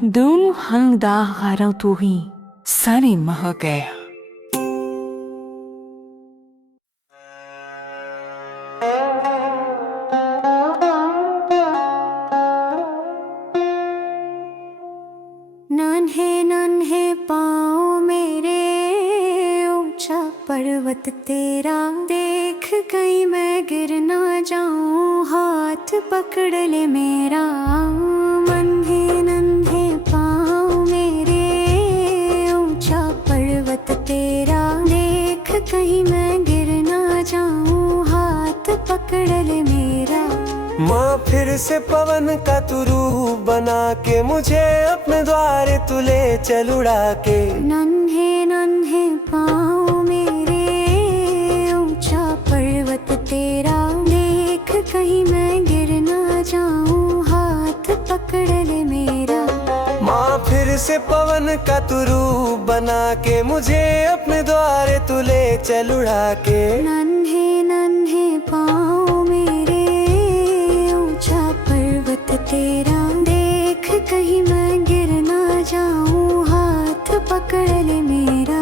Doon hanggang araw tuwi, sana'y mahagaya. नन्हे नन्हे पाँव मेरे, ऊंचा पर्वत तेरा देख कहीं मैं गिर ना जाऊं, हाथ पकड़ ले मेरा। नन्हे नन्हे पाँव मेरे, ऊंचा पर्वत तेरा देख कहीं मैं गिर ना जाऊं, हाथ पकड़ ले मेरा। माँ फिर से पवन का तू रूह बना के मुझे अपने द्वारे तू ले चल उड़ा के। नन्हे नन्हे पाँव मेरे, ऊंचा पर्वत तेरा देख कहीं मैं गिर ना जाऊं, हाथ पकड़ ले मेरा। माँ फिर से पवन का तू रूह बना के मुझे अपने द्वारे तू ले चल उड़ा के। नन्हे नन्हे पाँव मेरे, ऊंचा पर्वत तेरा देख कहीं मैं गिर ना जाऊं, हाथ पकड़ ले मेरा।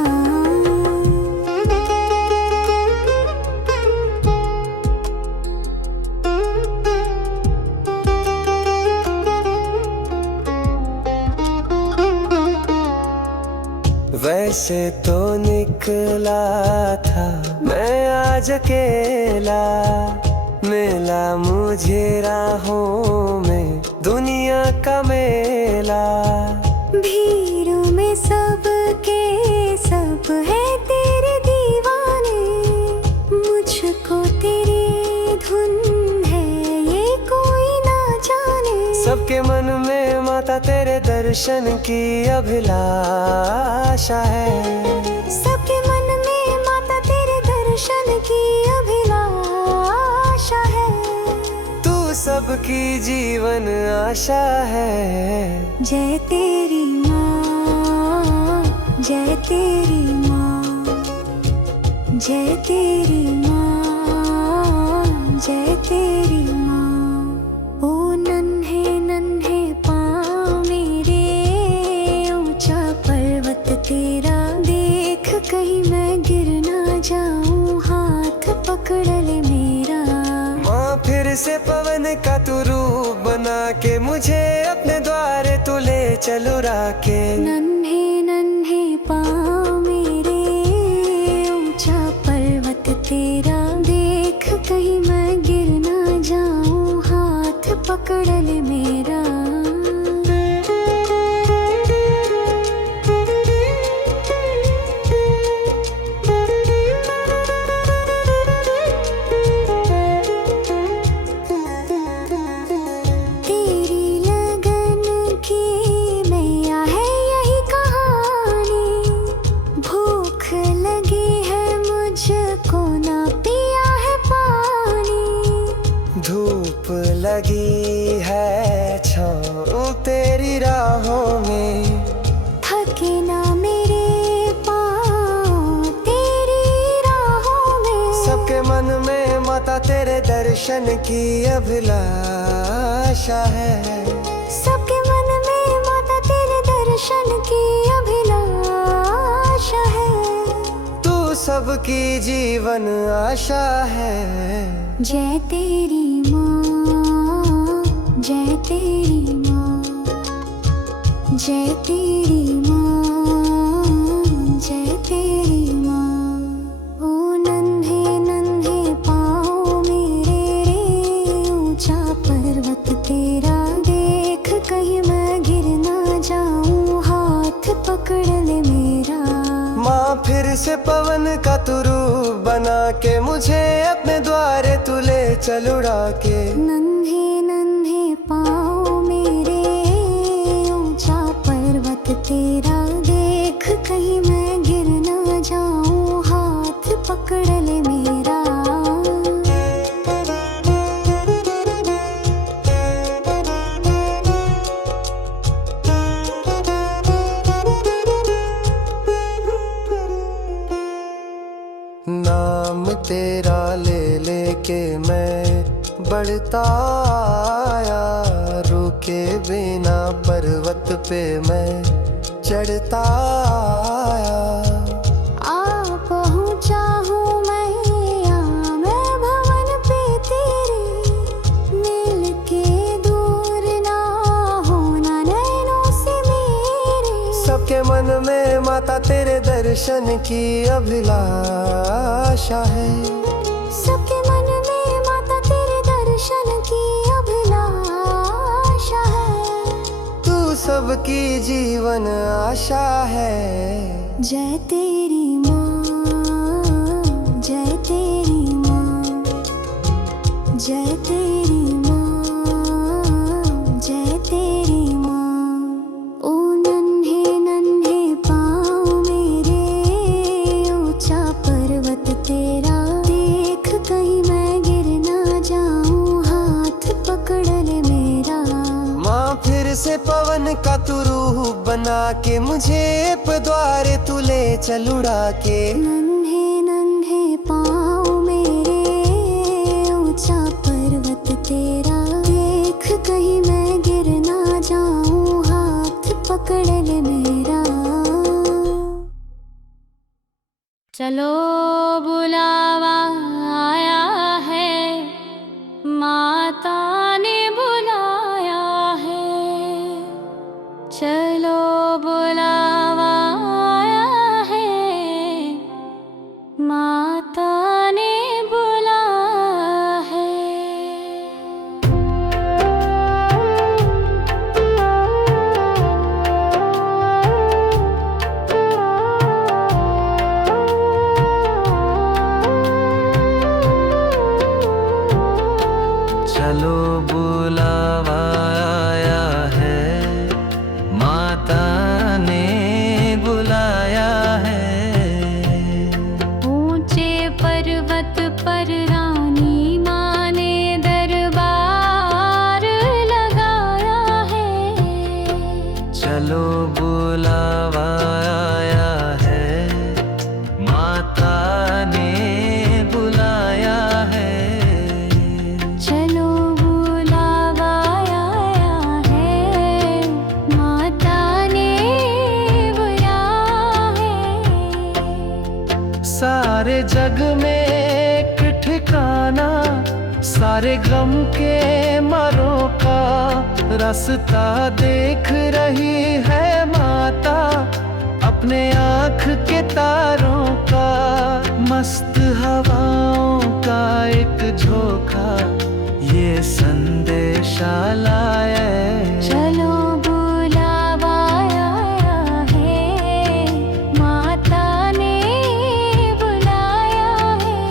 वैसे तो निकला था मैं आज अकेला, मिला मुझे राहों में दुनिया का मेला। भीड़ में सबके सब है तेरे दीवाने, मुझको तेरी धुन है ये कोई ना जाने। सबके मन में माता तेरे दर्शन की अभिलाषा है, सबके मन में माता तेरे दर्शन की अभिलाषा है। तू सबकी जीवन आशा है। जय तेरी माँ, जय तेरी माँ, जय तेरी माँ, जय तेरी माँ। ओ नन्हे नन्हे पाँव मेरे, ऊंचा पर्वत तेरा देख कहीं मैं गिर ना जाऊं, हाथ पकड़ ले मेरा। माँ फिर से पवन का तू रूप बना के मुझे अपने द्वारे तू ले चल उड़ा के। नन्हे नन्हे पाँव मेरे, ऊंचा पर्वत तेरा देख कहीं मैं गिर ना जाऊं, हाथ पकड़ ले मेरा। लगी है छाँव तेरी राहों में, थके ना मेरे पाँव तेरी राहों में। सबके मन में माता तेरे दर्शन की अभिलाषा है, सबके मन में माता तेरे दर्शन की अभिलाषा है। तू सबकी जीवन आशा है। जय तेरी माँ, जय तेरी माँ, जय तेरी माँ, जय तेरी माँ। ओ नन्हे नन्हे पाँव मेरे, ऊंचा पर्वत तेरा देख कहीं मैं गिर ना जाऊं, हाथ पकड़ ले मेरा। माँ फिर से पवन का तू रूप बना के मुझे अपने द्वारे तू ले चल उड़ा के। नन्हे नन्हे पाँव मेरे, ऊंचा पर्वत तेरा देख कहीं मैं गिर ना जाऊं, हाथ पकड़ ले मेरा। नाम तेरा ले लेके मैं बढ़ता आया, रुके बिना पर्वत पे मैं चढ़ता आया। आ पहुंचा हूँ मैं यहाँ, मैं भवन पे तेरे, मिल के दूर ना होना नैनों से मेरे। सबके मन में माता तेरे दर्शन की अभिलाषा है। सबके मन में माता तेरे दर्शन की अभिलाषा है। तू सबकी जीवन आशा है। जय तेरी माँ, जय तेरी माँ, जय तेरी माँ, जय तेरी माँ। ओ नन्हे नन्हे पाँव मेरे, ऊंचा पर्वत तेरा, देख कहीं मैं गिर ना जाऊं, हाथ पकड़ ले मेरा। माँ फिर से पवन का तू रूप बना के, मुझे द्वारे तू ले चल उड़ा के। नन्हे नन्हे पाँव मेरे, ऊंचा पर्वत तेरा, देख कहीं मैं गिर ना जाऊं, हाथ पकड़ ले मेरा। चलो बुलावा आया है, माता ने बुलाया है। चलो बुलावा आया है, माता ने बुलाया है। चलो बुलावा आया है, माता ने बुलाया है। ऊंचे पर्वत पर रानी माँ ने दरबार लगाया है। चलो बुलावा आया है, माता ने बुलाया है। चलो बुलावा आया है, माता ने बुलाया है। सारे जग में एक ठिकाना, सारे गम के मरों का, रास्ता देख रही है माता, अपने आँख के तारों का। मस्त हवाओं का एक झोंका, ये संदेशा लाए। चलो बुलावा आया है, माता ने बुलाया है।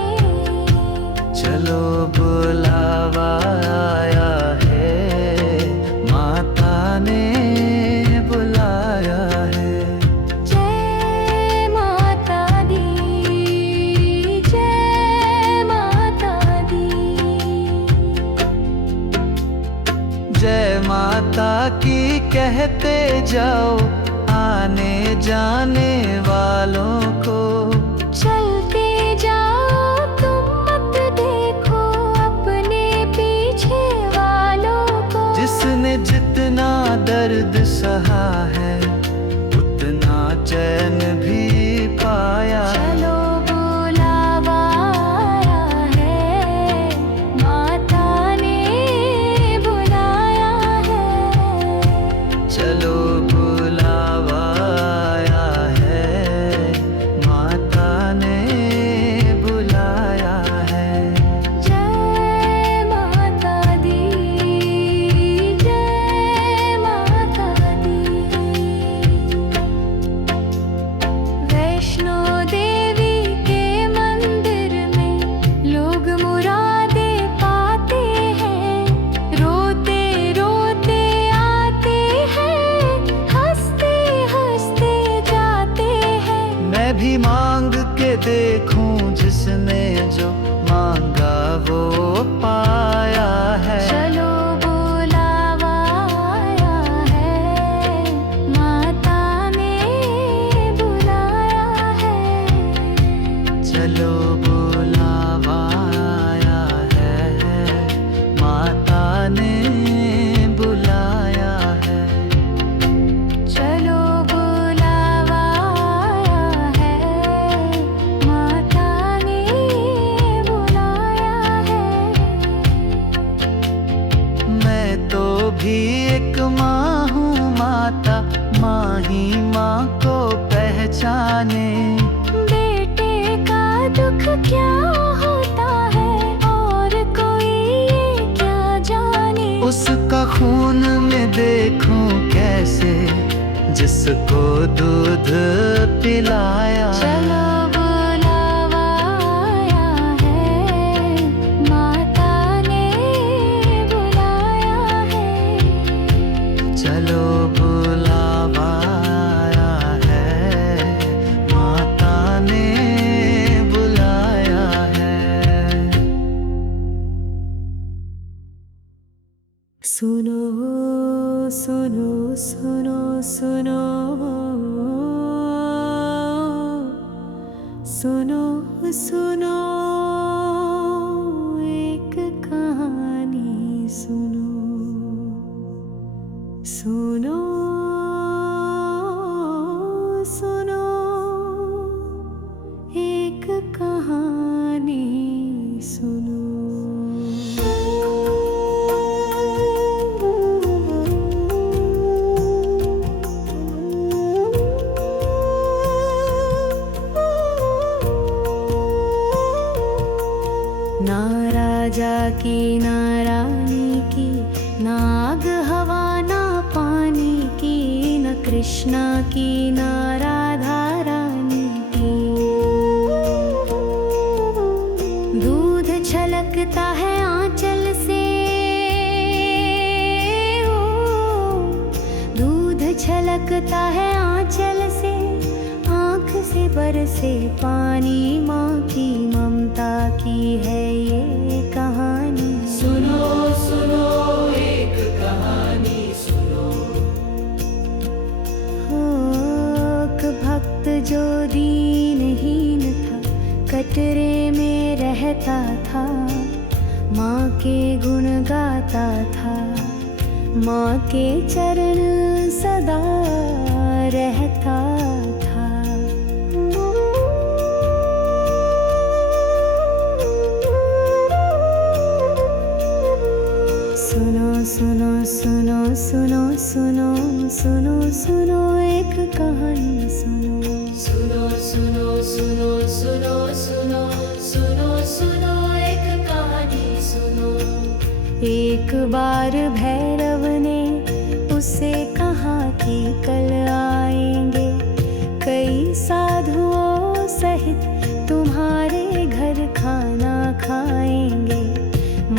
चलो बुलावा आया है, माता ने बुलाया है। जय माता दी, जय माता दी। जय माता की कहते जाओ आने जाने वालों को। चलते जाओ तुम मत देखो अपने पीछे वालों को। जिसने जितना दर्द सहा है, उतना चैन भी पाया। चलो बुलावा आया है, माता ने बुलाया है। चलो बुलावा आया है, माता ने बुलाया है। जय माता दी, जय माता दी। वैष्णो देवी के मंदिर में लोग मुरादे पाते हैं, रोते रोते आते हैं, हंसते हंसते जाते हैं। मैं भी मांग के देखूं, जिसने जो मांगा वो पाया है। चलो बुलावा आया है, माता ने बुलाया है। चलो बुलावा आया है, माता ने बुलाया है। ही माँ को पहचाने। बेटे का दुख क्या होता है और कोई ये क्या जाने। उसका खून में देखूं कैसे जिसको दूध पिलाया। चलो बुलावा आया है, माता ने बुलाया है। चलो बुलावा आया है, माता ने बुलाया है। सुनो सुनो सुनो सुनो सुनो सुनो एक कहानी सुनो। सुनो सुनो एक कहानी सुनो। ना राजा की ना रानी की, ना आग हवा ना पानी की, न कृष्णा की ना राधा रानी की। दूध छलकता है आंचल से, ओ दूध छलकता है आंचल से, आँख से बरसे पानी, माँ की ममता की है ये कहानी। सुनो सुनो एक कहानी सुनो। एक भक्त जो दीनहीन था, कटरे में रहता था, माँ के गुण गाता था, माँ के चरण सदा रहता था। सुनो सुनो सुनो सुनो सुनो सुनो सुनो एक कहानी सुनो। सुनो सुनो सुनो सुनो सुनो सुनो सुनो एक कहानी सुनो। एक बार भैरव ने उससे कहा कि कल आएंगे कई साधुओं सहित तुम्हारे घर खाना खाएंगे।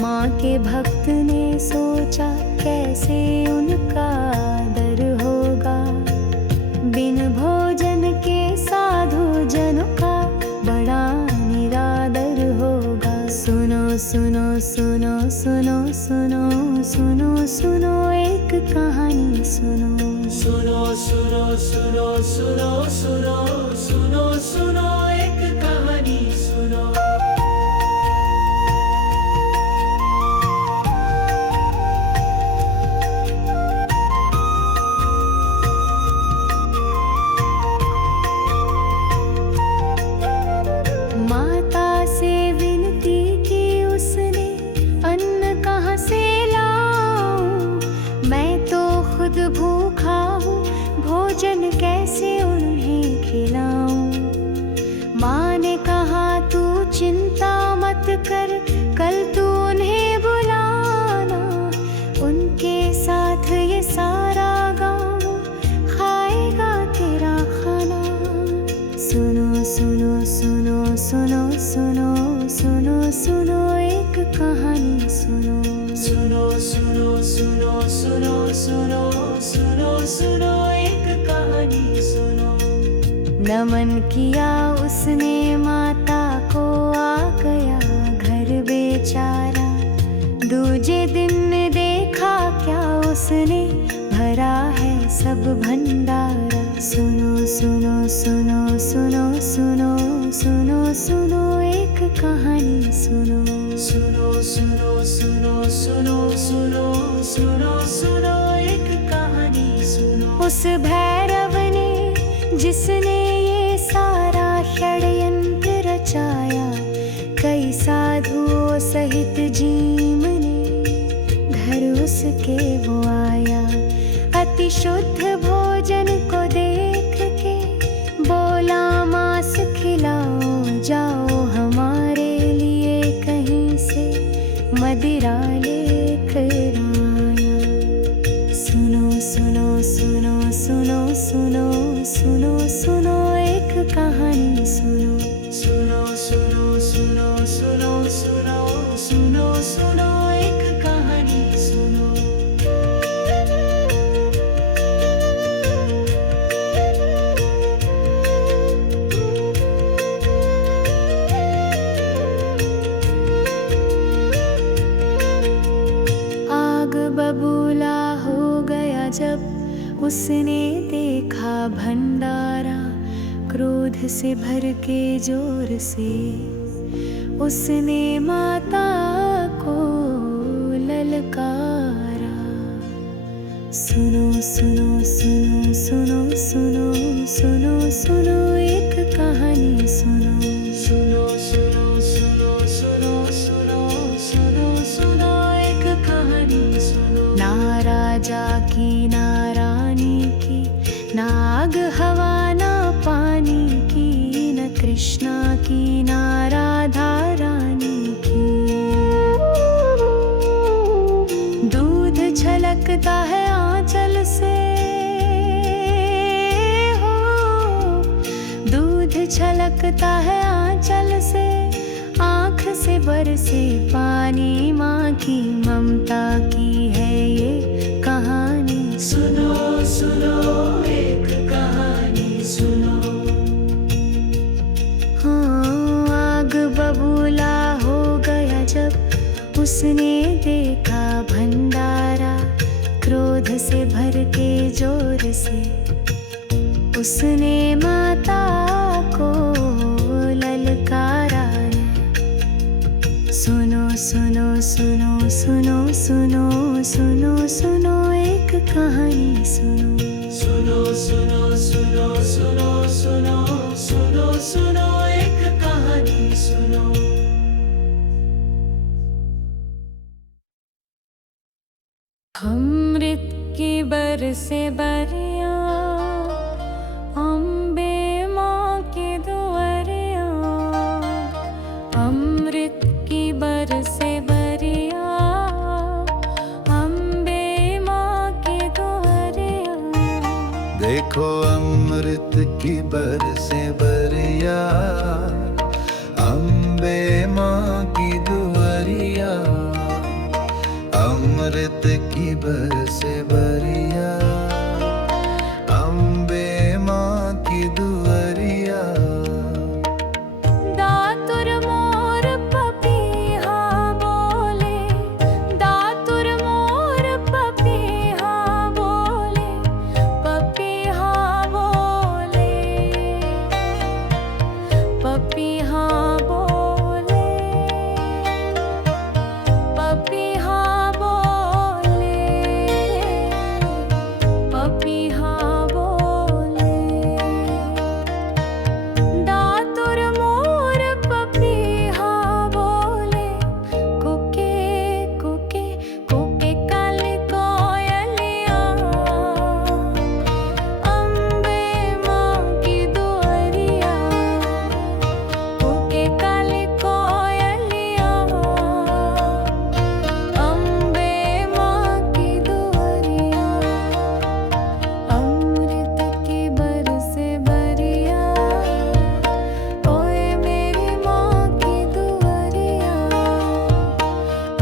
माँ के भक्त ने सोचा कैसे उनका आदर होगा, बिन भोजन के साधु जनों का बड़ा निरादर होगा। सुनो सुनो सुनो सुनो सुनो सुनो सुनो एक कहानी सुनो। सुनो सुनो सुनो सुनो सुनो सुनो सुनो एक कहानी सुनो। माता से विनती की उसने, अन्न कहाँ से लाऊं, मैं तो खुद भूखा हूँ, भोजन कैसे उन्हें खिलाऊं। माँ ने कहा तू चिंता मत कर, कल तू उन्हें बुलाना, उनके साथ ये सारा गाँव खाएगा तेरा खाना। सुनो सुनो सुनो सुनो सुनो सुनो सुनो एक कहानी सुनो। सुनो सुनो सुनो सुनो सुनो सुनो सुनो एक कहानी सुनो। नमन किया उसने माता को, आ गया घर बेचारा। दूजे दिन देखा क्या उसने, भरा है सब भंडारा। सुनो सुनो सुनो सुनो सुनो सुनो सुनो एक कहानी सुनो। सुनो सुनो सुनो सुनो सुनो सुनो सुनो एक कहानी सुनो। उस भैरव ने जिसने ये सारा षड्यंत्र रचाया, कई साधुओं सहित जीव ने घर उसके वो आया। अति शुद्ध भोजन को दे भंडारा, क्रोध से भर के जोर से उसने माता को ललकारा। सुनो सुनो सुनो सुनो सुनो सुनो सुनो एक कहानी सुनो। सुनो सुनो सुनो सुनो सुनो सुनो सुनो एक कहानी सुनो। ना राजा की ना रानी की, ना आग हवा ना पानी की, न कृष्णा की ना राधा रानी की। दूध छलकता है आंचल से, हो दूध छलकता है आंचल से, आँख से बरसे पानी, माँ की ममता की है ये कहानी। सुनो सुनो एक कहानी सुनो। हाँ, आग बबूला हो गया जब उसने देखा भंडारा, क्रोध से भर के जोर से उसने माता को ललकारा। सुनो सुनो सुनो सुनो सुनो सुनो सुनो एक कहानी सुनो। सुनो सुनो सुनो सुनो सुनो सुनो सुनो एक कहानी सुनो। अमृत की बरसे बरिया, अम्बे माँ की दुआरिया। अमृत की बरसे बरिया, अम्बे माँ की दुआरिया। देखो अमृत की बरसे बरिया, अम्बे माँ की दुआरिया। अमृत की बरसे बरिया, अम्बे माँ की दुआरिया। दातुर मोर पपीहा बोले, दातुर मोर पपीहा बोले, पपीहा बोले, पपीहा बोले, पपीहा बोले, पपीहा बोले। दातुर मोर पपीहा बोले, कुके कुके कुके कल कोयलिया। अम्बे माँ की दुआरिया, कुके कल कोयलिया। अम्बे माँ की दुआरिया। अमृत की बरसे बरिया, ओए मेरी माँ की दुआरिया।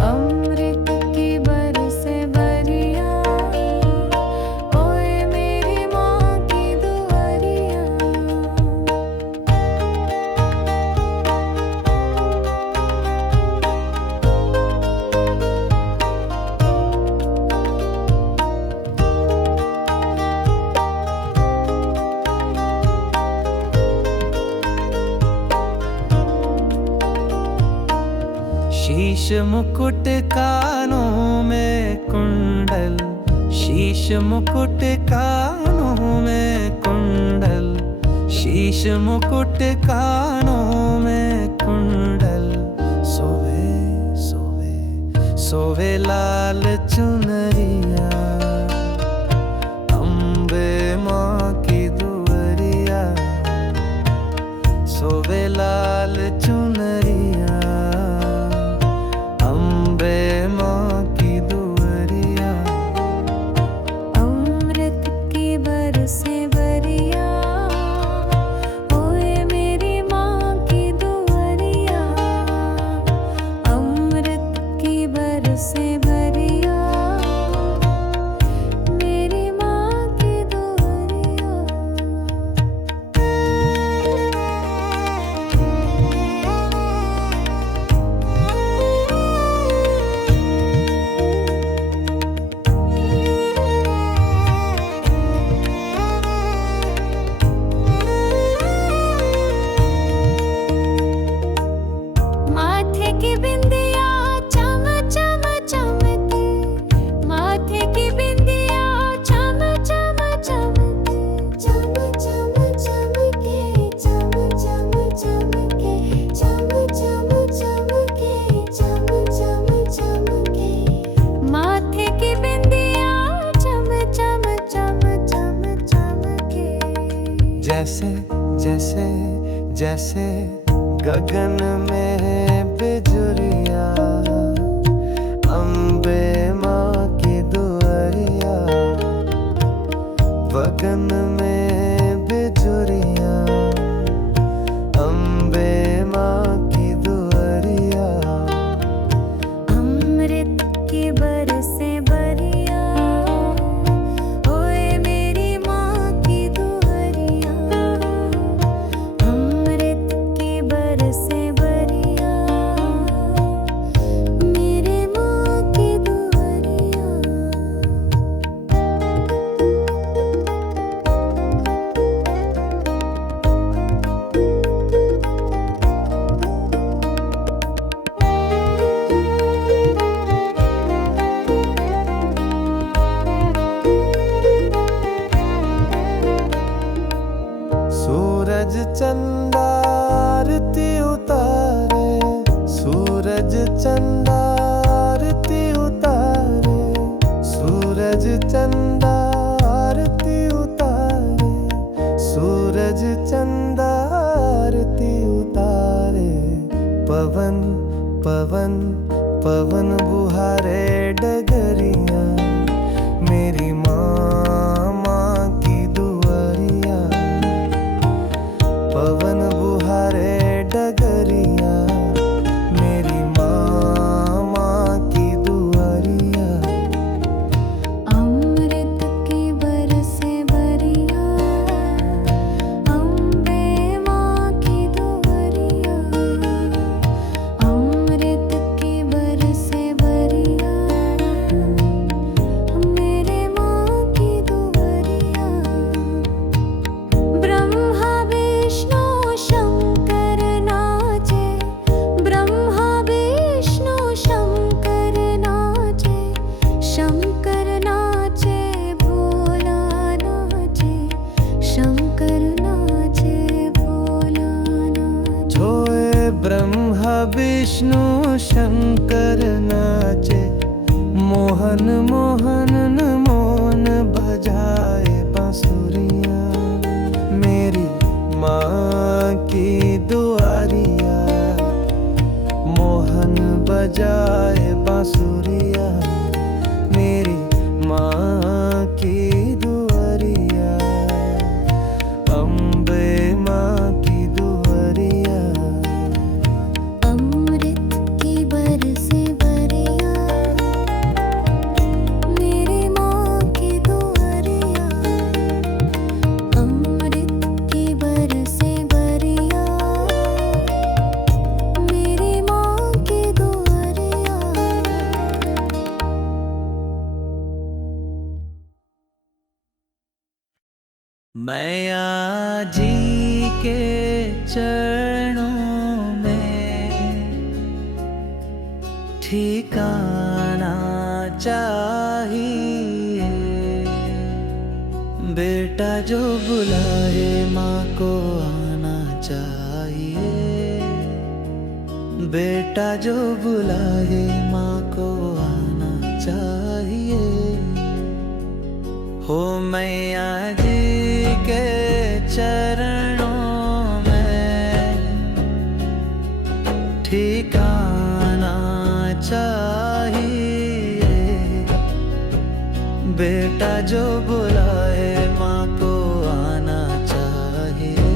अमृत की बरसे बरिया, ओए मेरी माँ की दुआरिया। शीश मुकुट कानों में कुंडल, शीश मुकुट कानों में कुंडल, शीश मुकुट कानों में कुंडल। सोवे सोवे सोवे लाल चुनरिया, अम्बे माँ की दुआरिया। सोवे लाल चुनरिया, अम्बे माँ की दुआरिया। अमृत की बरसे बरिया, ओए मेरी माँ जैसे जैसे जैसे गगन में बिजुरिया, अम्बे माँ की दुआरिया, गगन में बिजुरिया, अम्बे माँ की दुआरिया। अमृत की बरसे बरिया, ओए मेरी माँ की दुआरिया। अमृत की बरसे बरिया, मेरे माँ की दुआरिया। सूरज चंदा आरती उतारे, सूरज चंदा आरती उतारे, सूरज चंदा आरती उतारे, सूरज चंदा आरती उतारे। पवन पवन पवन बुहारे डगरिया, मेरी माँ माँ की दुआरिया। पवन बुहारे डगरिया, मेरी माँ माँ की दुआरिया। अमृत की बरसे बरिया, अम्बे माँ की दुआरिया। अमृत की बरसे बरिया, मेरे माँ की दुआरिया। ब्रह्मा विष्णु शंकर नाचे, ब्रह्मा विष्णु शंकर नाचे, शंकर नाचे भोला नाचे, शंकर नाचे भोला नाचे। जोए ब्रह्मा विष्णु शंकर नाचे, मोहन मोहन मोहन बजाए बांसुरिया, मेरी माँ की दुआरिया। मोहन बजाए बांसुरिया, मेरी माँ की दुआरिया। अम्बे माँ की दुआरिया। अमृत की बरसे बरिया, मेरी माँ की दुआरिया। अमृत की बरसे बरिया, मेरी माँ की दुआरिया। मैया जी के चरणों में ठिकाना चाहिए। बेटा जो बुलाए माँ को आना चाहिए। बेटा जो बुलाए माँ को आना चाहिए। हो मैया जी के चरणों में ठिकाना चाहिए। बेटा जो बुलाए माँ को आना चाहिए।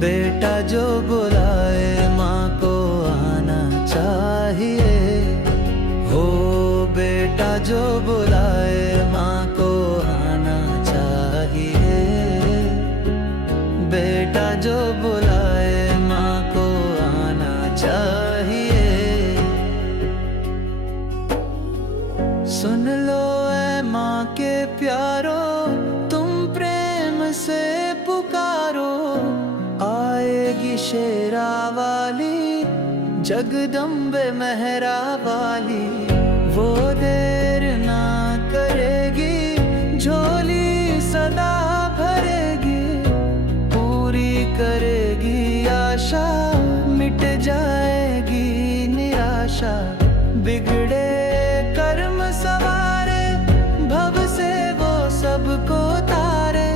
बेटा जो बुलाए माँ को आना चाहिए। हो बेटा जो बुलाए माँ को आना चाहिए। बेटा जो बुलाए माँ को आना चाहिए। सुन लो ऐ माँ के प्यारो, तुम प्रेम से पुकारो। आएगी शेरा वाली, जगदम्बे मेहरा वाली। वो देर ना करेगी, झोली सदा भरेगी। पूरी करेगी आशा, मिट जाएगी निराशा। बिगड़े कर्म सवारे, भव से वो सबको तारे।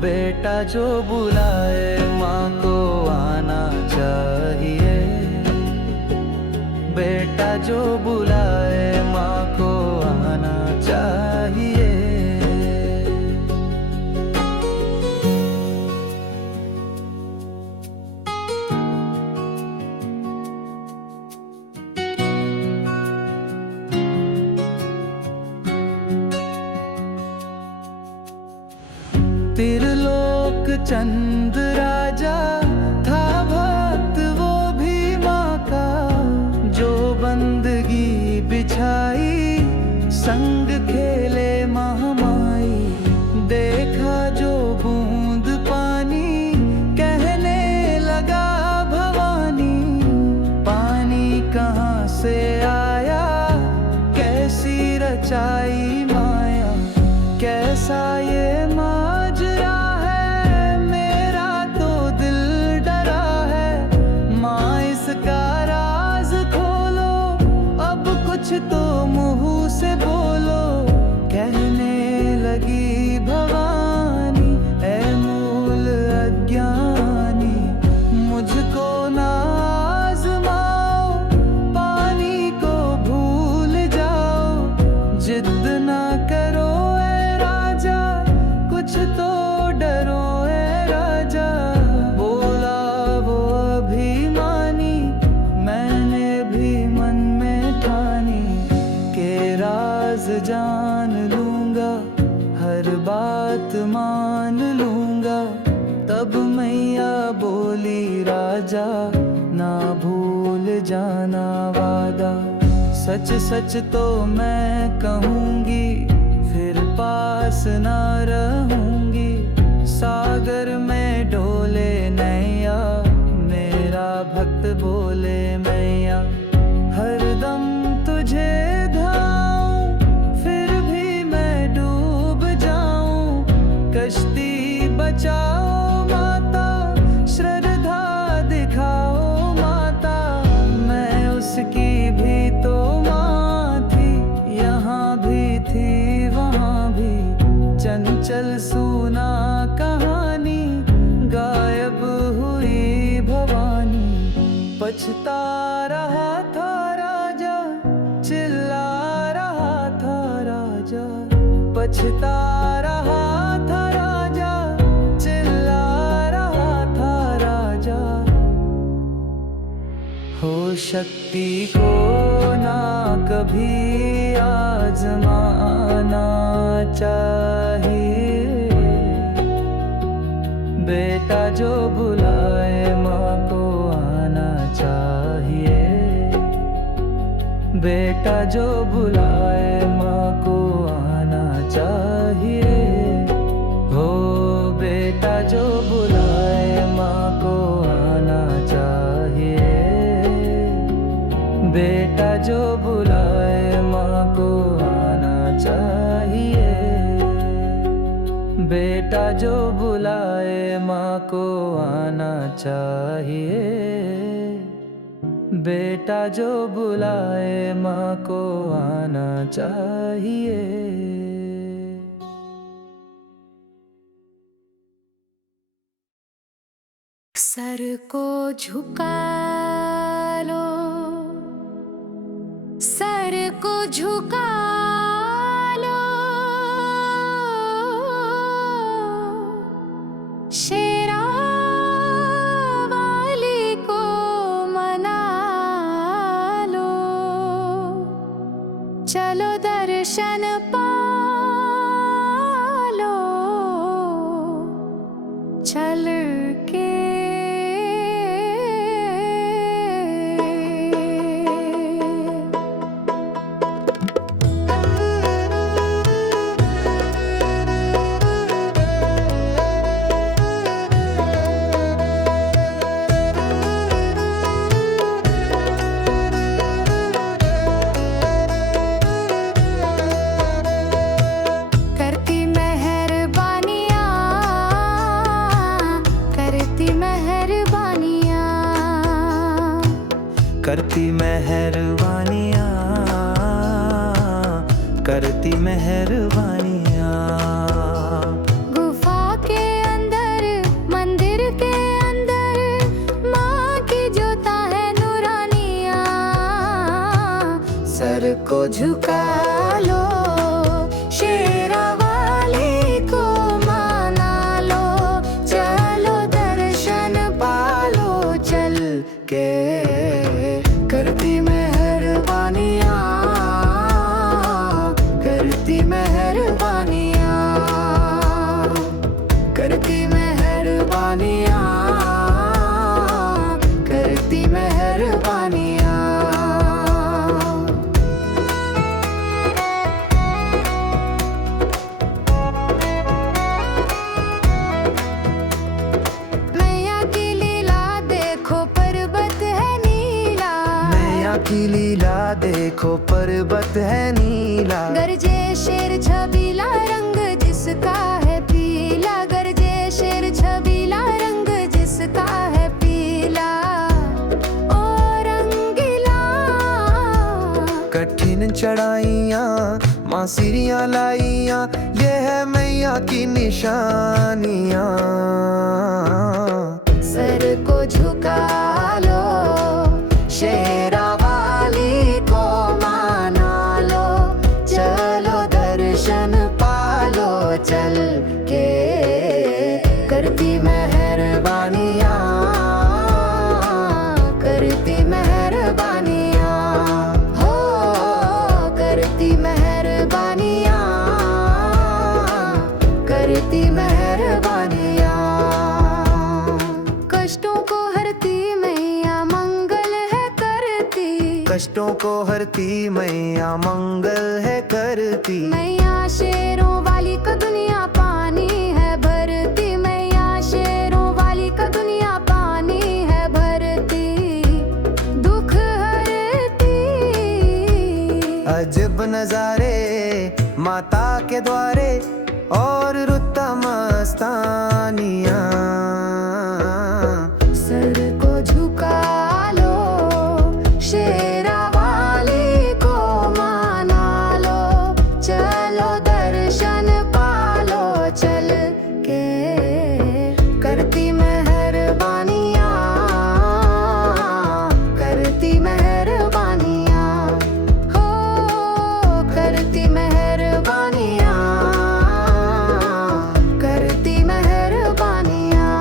बेटा जो बुलाए माँ को आना चाहिए। बेटा जो बुलाए माँ को आना चाहिए। त्रिलोक चंद राजा था भक्त वो भी माँ का, जो बंदगी बिछाई संग खेले महामाई। देखा जो बूंद पानी कहने लगा भवानी, पानी कहाँ से आया कैसी रचाई माया। कैसा ये माजरा है मेरा तो दिल डरा है। माँ इसका राज खोलो अब कुछ तो मुंह से बोलो। कहने लगी भवानी ऐ मूल अज्ञानी, मुझको ना आज़माओ पानी को भूल जाओ। जिद ना करो कुछ तो डरो ए राजा। बोला वो अभिमानी, मैंने भी मन में ठानी के राज जान लूंगा, हर बात मान लूंगा। तब मैया बोली राजा ना भूल जाना वादा। सच सच तो मैं कहूँगी फिर पास ना रहूंगी। सागर में डोले नैया मेरा भक्त बोले मैया। हरदम तुझे धाऊं फिर भी मैं डूब जाऊं। कश्ती बचाओ माता श्रद्धा दिखाओ माता। मैं उसकी भी तो माँ थी, यहाँ भी थी वहाँ भी। चंचल सुना कहानी गायब हुई भवानी। पछता रहा था राजा चिल्ला रहा था राजा। पछता रहा था राजा चिल्ला रहा था राजा। हो शक्ति को ना कभी आजमाना चाहिए। बेटा जो बुलाए माँ को आना चाहिए। बेटा जो बुलाए माँ को आना चाहिए। हो बेटा जो बुलाए माँ को आना चाहिए। बेटा जो बुलाए माँ को आना चाहिए। बेटा जो बुलाए माँ को आना चाहिए। बेटा जो बुलाए माँ को आना चाहिए। सर को झुका लो, सर को झुका लो। शेरा वाली को मना लो। चलो दर्शन पालो चल के। झुका लो, शेरा वाली को माना लो, चलो दर्शन पालो चल के। करती मेहरबानियाँ, करती मेहरबानियाँ, करती मेहरबानियाँ, करती मेहरबानियाँ। मैया की लीला देखो पर्वत है नीला, मैया की लीला देखो पर्वत है नीला। गरजे शेर छबीला रंग जिसका है पीला, गरजे शेर छबीला रंग जिसका है पीला। ओ रंगीला कठिन चढ़ाइयाँ माँ सीढ़ियाँ लाइयाँ, ये है मैया की निशानियाँ। सर को झुका लो, शेरा वाली को माना लो, चलो दर्शन पालो चल के। करती मेहरबानियाँ, करती मेहरबानियाँ, हो करती मेहरबानियाँ, करती मेहरबानियाँ। कष्टों को हरती मैया मंगल है करती, कष्टों को हरती मैया मंगल है करती। मैया शेरों वाली का दुनिया पानी है भरती, मैया शेरों वाली का दुनिया पानी है भरती, दुख हरती। अजब नजारे माता के द्वारे और रुत्ता मस्तानियाँ। सर को झुका लो, शेरा वाली को माना लो, चलो दर्शन पालो चल के। करती मेहरबानियाँ, करती मेहरबानियाँ, हो करती मेहरबानियाँ, करती मेहरबानियाँ।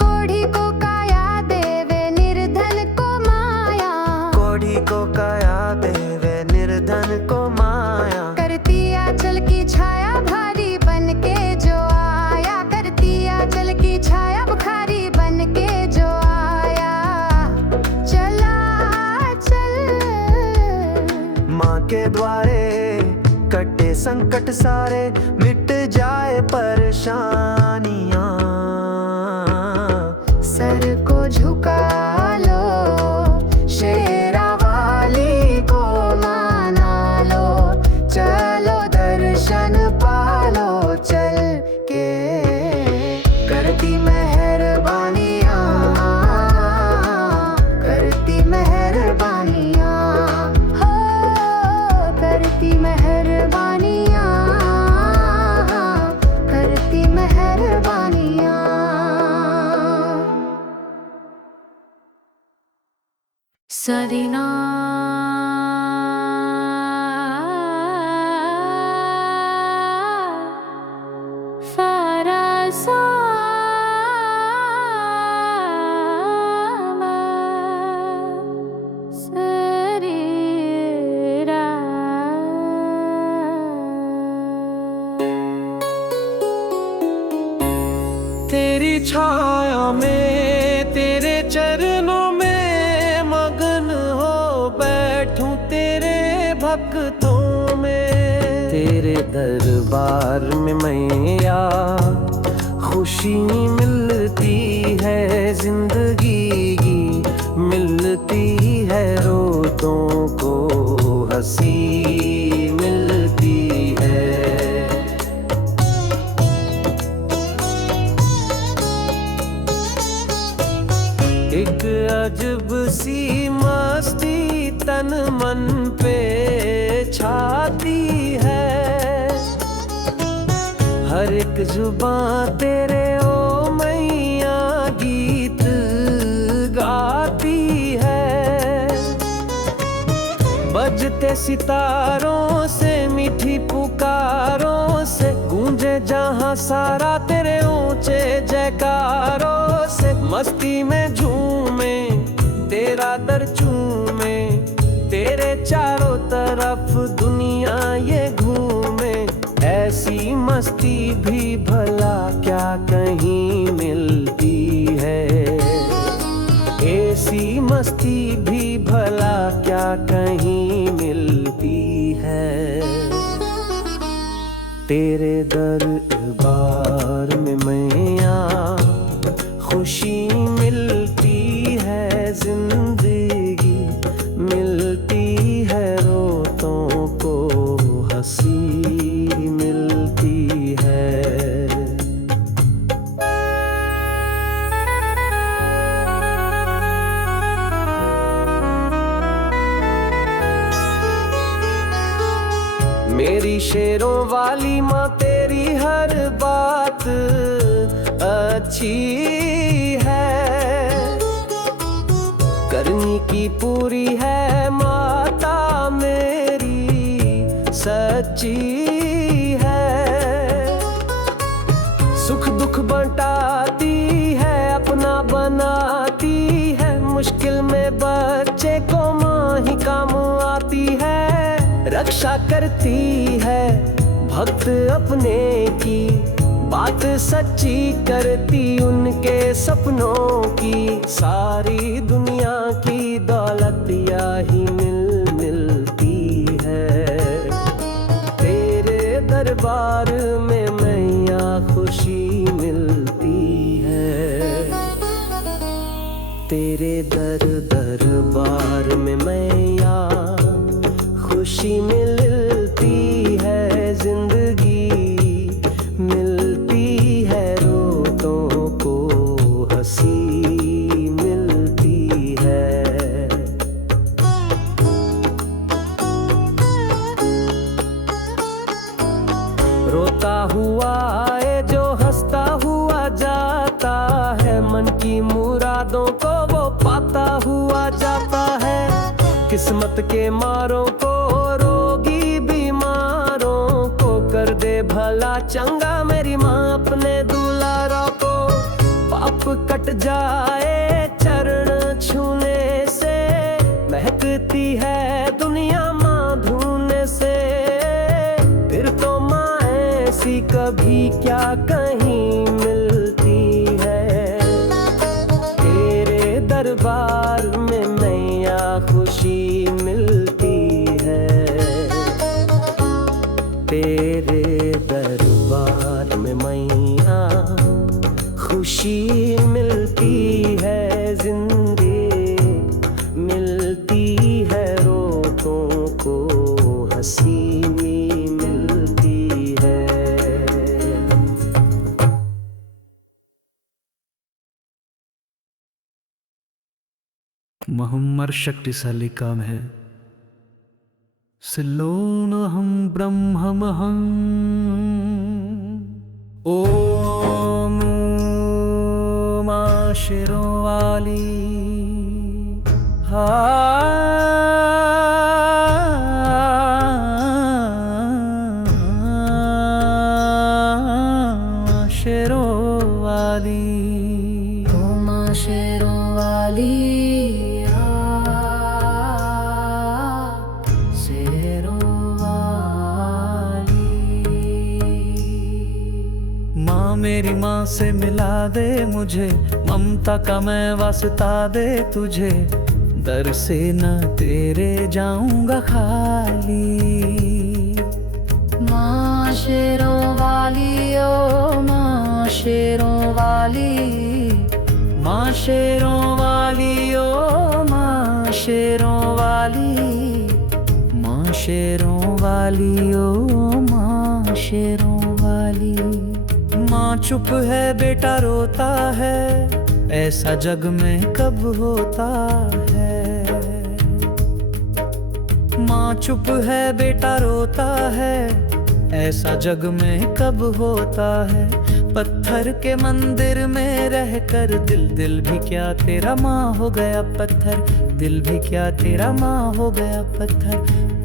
कोढ़ी को काया देवे निर्धन को माया, कोढ़ी को काया देवे निर्धन को माया। करती आंचल की छाया भारी बन के जो आया, करती आंचल की छाया बुखारी बन के जो आया, चला चल। माँ के द्वारे कटे संकट सारे, मिट जाए परेशानियाँ। सर को झुका लो, शेरा वाली को माना लो, चलो दर्शन पालो चल के। करती मेहरबानियाँ, करती मेहरबानियाँ, हो करती मेहरबानियाँ, करती मेहरबानियाँ। सदीना फरसा सरीरा। तेरी छाया में तेरे चरणों में मगन हो बैठूं, तेरे भक्तों में। तेरे दरबार में मैया खुशी मिलती है, जिंदगी मिलती है, रोतों को हंसी मिलती है। एक अजब सी मस्ती तन मन पे छाती है, हर एक एक जुबां तेरे ओ मैया गीत गाती है। बजते सितारों से मीठी पुकारों से गूंजे जहां सारा तेरे ऊंचे जयकारों से। मस्ती में झूमे तेरा दर चूमे, तेरे चारों तरफ दुनिया ये घूमे। ऐसी मस्ती भी भला क्या कहीं मिलती है, ऐसी मस्ती भी भला क्या कहीं मिलती है। तेरे दरबार में मैया खुशी मिलती है, जिंदगी मिलती है, रोतों को हंसी मिलती है। मेरी शेरों वाली माँ तेरी हर बात अच्छी है, करनी की पूरी है माता मेरी सच्ची है। सुख दुख बंटाती है, अपना बनाती है, मुश्किल में बच्चे को माँ ही काम आती है। रक्षा करती है भक्त अपने की, बात सच्ची करती उनके सपनों की। सारी दुनिया की दौलत यही मिलती है, तेरे दरबार में मैया खुशी मिलती है। तेरे दरबार में मैया खुशी मिलती है, जिंदगी मिलती है, रोतों को हंसी मिलती है। रोता हुआ आए जो हंसता हुआ जाता है, मन की मुरादों को वो पाता हुआ जाता है। किस्मत के मारों को, रोगी बीमारों को कर दे भला चंगा मेरी माँ अपने दुलारों को। पाप कट जाए चरण छूने से, महकती है दुनिया माँ धूने से। फिर तो माँ ऐसी कभी क्या कहीं मिलती है, तेरे दरबार में मैया खुशी मिलती है। तेरे दरबार में मैया खुशी मिलती है, जिंदगी मिलती है, रोतों को हंसी मिलती है। मोहम्मद शक्तिशाली काम है। सिल्लोनहं ब्रह्ममहं ओम माँ शेरों वाली शेरों वाली, ओ माँ शेरों वाली, मेरी माँ से मिला दे मुझे, ममता का मैं वास्ता दे तुझे। दर से न तेरे जाऊंगा खाली। माँ शेरों वाली, ओ माँ शेरों वाली, माँ शेरों वाली, ओ माँ शेरों वाली, माँ शेरों वाली, ओ माँ शेरों वाली। माँ चुप है बेटा रोता है, ऐसा जग में कब होता है। माँ चुप है बेटा रोता है, ऐसा जग में कब होता है। पत्थर के मंदिर में रहकर दिल दिल भी क्या तेरा माँ हो गया पत्थर, दिल भी क्या तेरा माँ हो गया पत्थर।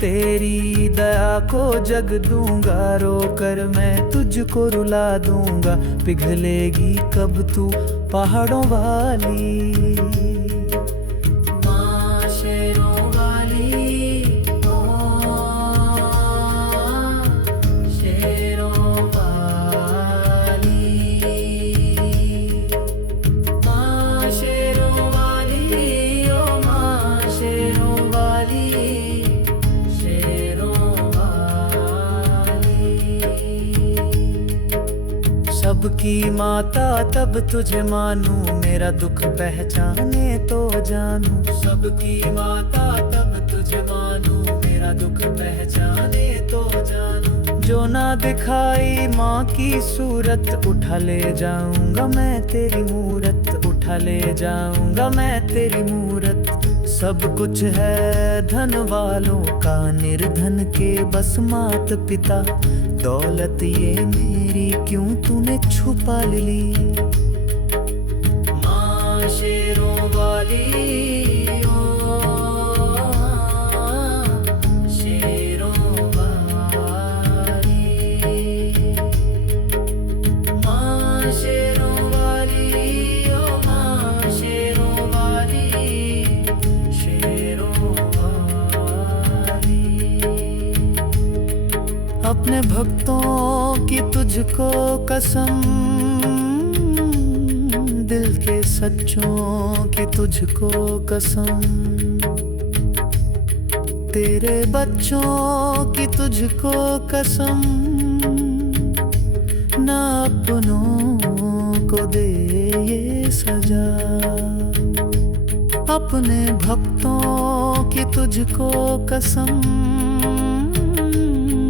तेरी दया को जग दूंगा, रोकर मैं तुझको रुला दूंगा। पिघलेगी कब तू पहाड़ों वाली, माँ शेरों वाली, ओ शेरों वाली, माँ शेरों वाली, ओ माँ शेरों वाली, सबकी माता तब तुझे मानूं, मेरा दुख पहचाने तो जानूं। सबकी माता तब तुझे मानूं, मेरा दुख पहचाने तो जानूं। जो ना दिखाई माँ की सूरत, उठा ले जाऊंगा मैं तेरी मूरत, उठा ले जाऊंगा मैं तेरी मूरत। सब कुछ है धन वालों का, निर्धन के बस मात पिता। दौलत ये मेरी क्यों तूने छुपा ली, माँ शेरों वाली, ओ शेरों वाली, माँ शेरों वाली, ओ माँ शेरों वाली, शेरों वाली। अपने भक्तों की तुझको कसम, दिल के सच्चों की तुझको कसम। तेरे बच्चों की तुझको कसम, ना अपनों को दे ये सजा। अपने भक्तों की तुझको कसम,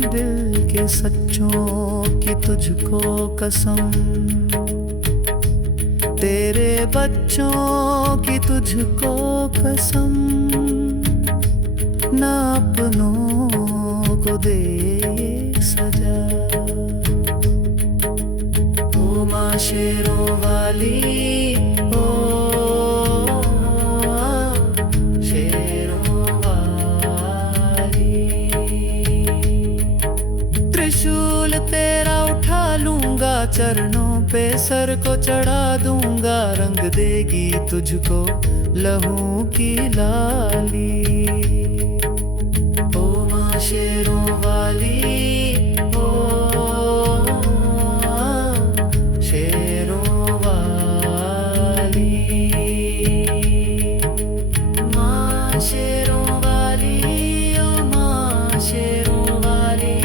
दिल के सच्चों की तुझको कसम। तेरे बच्चों की तुझको कसम, ना अपनों को दे सजा। ओ माँ शेरों वाली, ओ शेरों वाली। त्रिशूल तेरा उठा लूंगा, चरणों पे सर को चढ़ा दूंगा। रंग देगी तुझको लहू की लाली, ओ माँ शेरों वाली, ओ शेरों वाली, माँ शेरों वाली, ओ माँ शेरों वाली,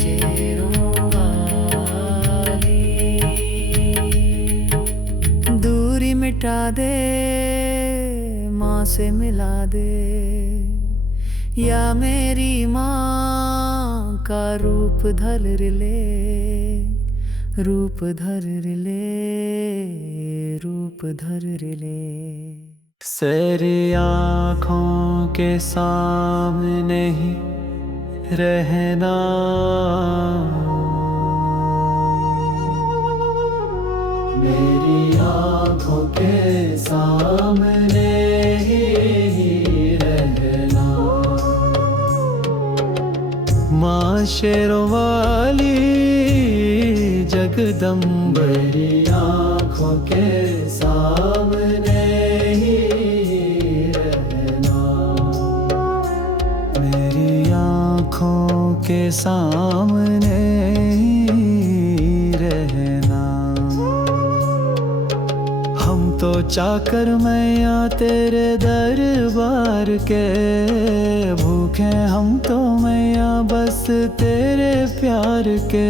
शेरों वाली। दूरी मिटा दे, माँ से मिला दे, या मेरी माँ का रूप धर ले, रूप धर ले, रूप धर ले। तेरी आँखों के सामने ही रहना, मेरी आँखों के सामने ही रहना। माँ शेरों वाली जगदम्ब, मेरी आँखों के सामने ही रहना, मेरी आँखों के सामने ही रहना। हम तो चाकर मैया तेरे दरबार के, भूखे हम तो मैया बस तेरे प्यार के।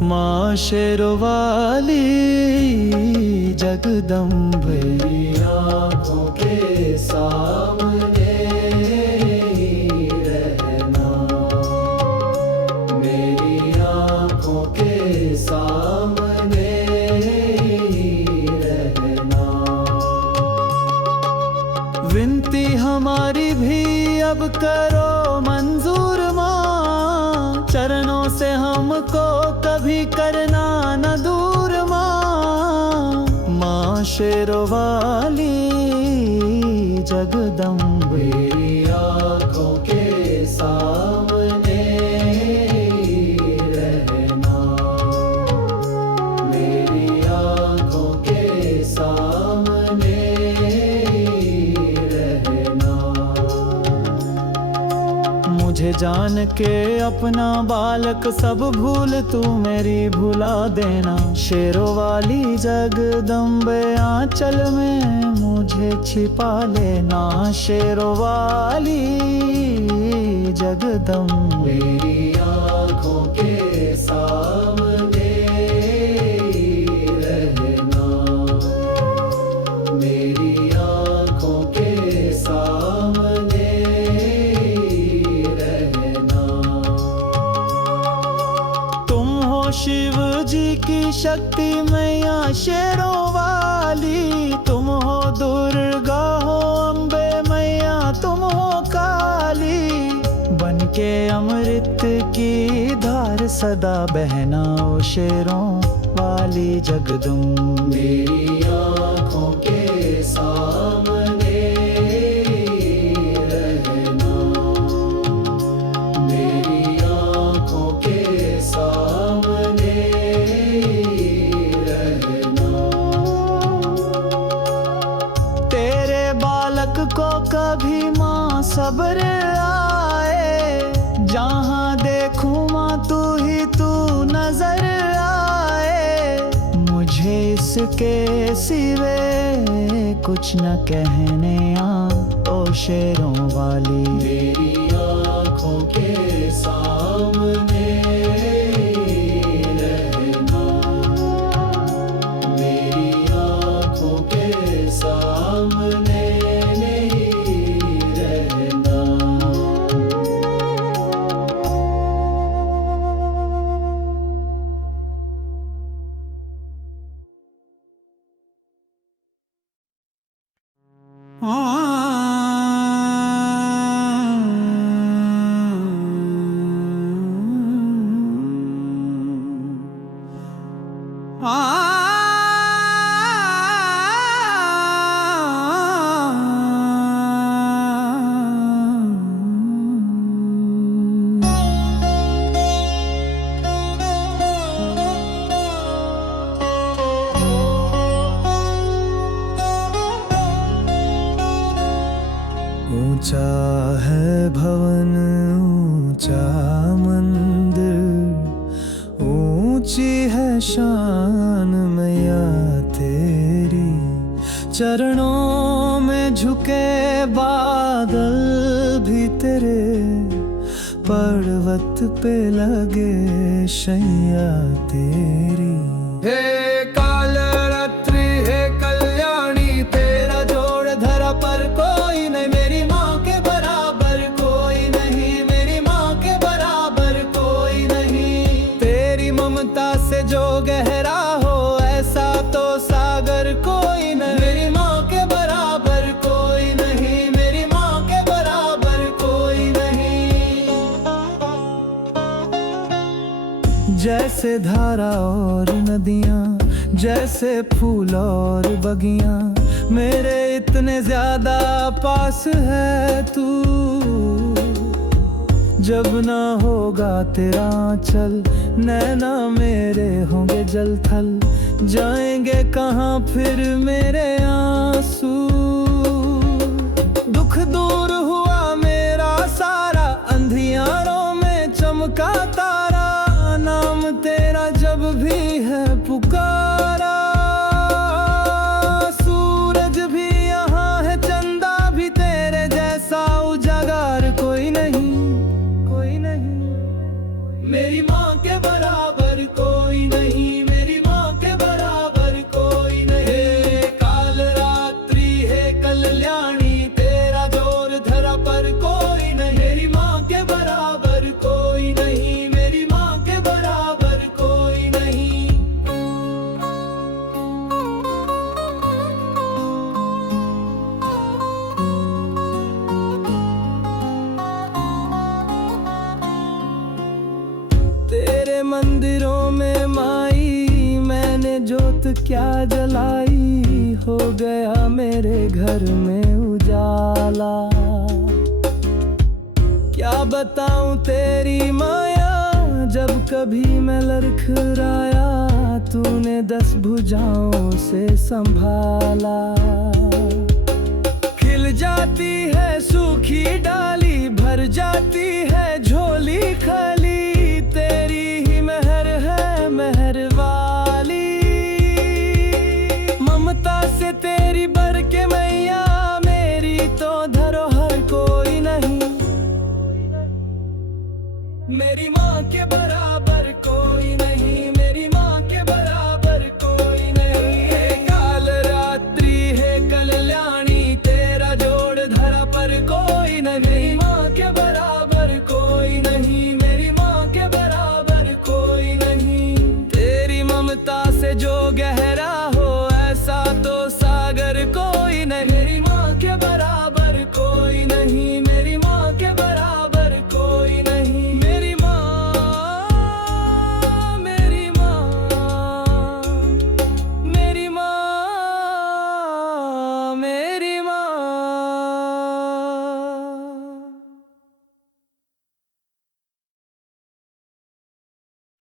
माँ शेरों वाली जगदम्ब, मेरी आँखों के सामने ही रहना, मेरी आँखों के सामने ही रहना। विनती हमारी भी अब करो मंजूर माँ, चरणों से हमको कभी करना न दूर माँ। माँ शेरों वाली जगदम्बे मेरी आँखों के सामने रहना, मेरी आँखों के सामने रहना। मुझे जान के अपना बालक सब भूल तू मेरी भुला देना। शेरों वाली जगदम्बे आंचल में मुझे छिपा लेना। शेरों वाली जगदम्बे मेरी आँखों के सामने रहना, मेरी आँखों के सामने रहना। तुम हो शिव जी की शक्ति मैया शेरों वाली। तुम हो दुर्गा हो अम्बे मैया तुम हो काली। बन के अमृत की धार सदा बहना ओ शेरों वाली जगदम्बे मेरी आँखों के सामने रहना, मेरी आँखों के सामने रहना। तेरे बालक को कभी माँ सब्र आए, जहाँ देखूं माँ तू ही तू नजर आए। मुझे इसके सिवे कुछ न कहने आ ओ शेरों वाली। मेरी आँखों के सामने रहना, मेरी आँखों के सामने नहीं रहना। ऊंचा है भवन ऊंचा मंदिर, ऊंची है शान मैया तेरी। चरणों में झुके बादल भी तेरे, पर्वत पे लगे शैया तेरी। हे काल रात्रि हे कल्याणी, तेरा जोड़ धरा पर कोई नहीं। मेरी माँ के बराबर कोई नहीं, मेरी माँ के बराबर कोई नहीं। तेरी ममता से जो गहरा हो ऐसा तो सागर कोई नहीं। मेरी माँ के बराबर कोई नहीं, मेरी माँ के बराबर कोई नहीं। जैसे धारा और नदियाँ, जैसे फूल और बगियाँ, मेरे इतने ज्यादा पास है तू। जब ना होगा तेरा आंचल, नैना मेरे होंगे जल थल। जाएंगे कहाँ फिर मेरे आंसू। दुख दूर हुआ मेरा सारा, अंधियारों में चमका तारा। नाम तेरा जब भी है पुकारा, सूरज भी यहाँ है, चंदा भी तेरे जैसा उजागर कोई नहीं, कोई नहीं। मेरी माँ के बराबर कोई नहीं, मेरी माँ के बराबर कोई नहीं। हे काल रात्रि हे मंदिरों में माई, मैंने जोत क्या जलाई, हो गया मेरे घर में उजाला। क्या बताऊं तेरी माया, जब कभी मैं लड़खड़ाया, तूने 10 भुजाओं से संभाला। खिल जाती है सूखी डाली, भर जाती है झोली खाली,